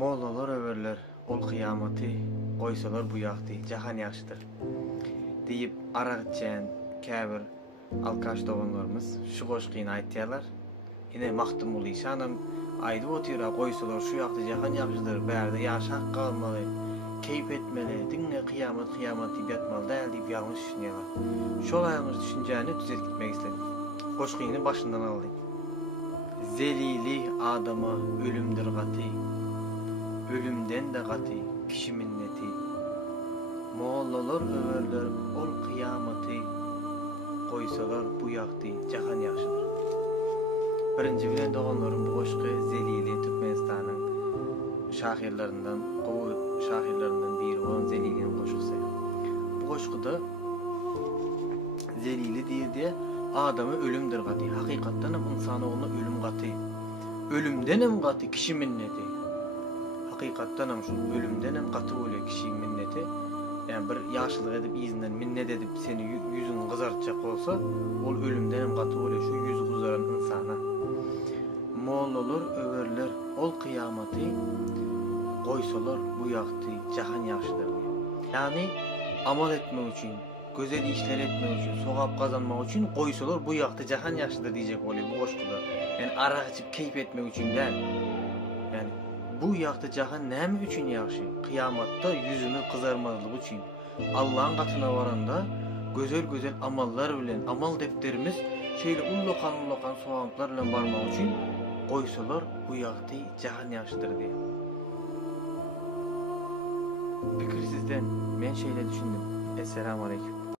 Mollalar öwerler, ol kıyamaty, goýsalar bu ýagty jahan ýaşydyr diýip arag içen käbir alkaş doganlarymyz şu goşgyny aýtýarlar. Ine Mahtumul Işanam aýdyp otyra goýsalar şu ýagty jahan ýaşydyr, bärde ýaşak galmaly, keyp etmeli, diňe kıyamat diýip ýatmaly däl diýip ýalňyş düşünýärler. Şol ýalňyş düşünjäni düzelt gitmek istedim. Goşgyny başyndan aldy. Zelili adama ölümdir gaty. Ölümden de gaty kişi minneti. Mollalar öwerler ol kıyamaty. Goýsalar bu ýagty jahan ýaşydyr. Birinji bilen doganlarym bu goşgy Zelili Türkmenistanyň şahirlerinden, gowy şahirlerinden biri olan Zelili'nin goşgusy. Bu goşgyda Zelili diýdi, adamy ölümdir gaty. Hakykatdan hem insan oglyna ölüm gaty. Ölümden hem gaty kişi minneti. Hakykatdan hem şu ölümden hem gaty bolýar kişi minneti. Yani bir ýaşylyk edip izinden minnet edip seni yüzüni kızartacak bolsa, ol ölümden hem gaty bolýar şu yüzü kızaran insana. Mollalar öwerler ol kıyamaty, goýsalar bu ýagty jahan ýaşydyr. Yani amal etmek üçin, gözel işler etmek üçin, sogap kazanmak üçin goýsalar bu ýagty jahan ýaşydyr diýjek bolýar bu goşgyda. Yani araq içip keyp etmek üçin däl. Yani bu ýagty jahan näme üçin ýaşy? Kıyamatda yüzünü kızarmalyk üçin. Allah'ın gatyna baranda gözel amallar bilen, amal defterimiz şeýle ullakan sowaplar bilen barmak üçin goýsalar bu ýagty jahan ýaşydyr diýip. Pikir sizden, men şeýle düşündim. Esselamu aleyküm.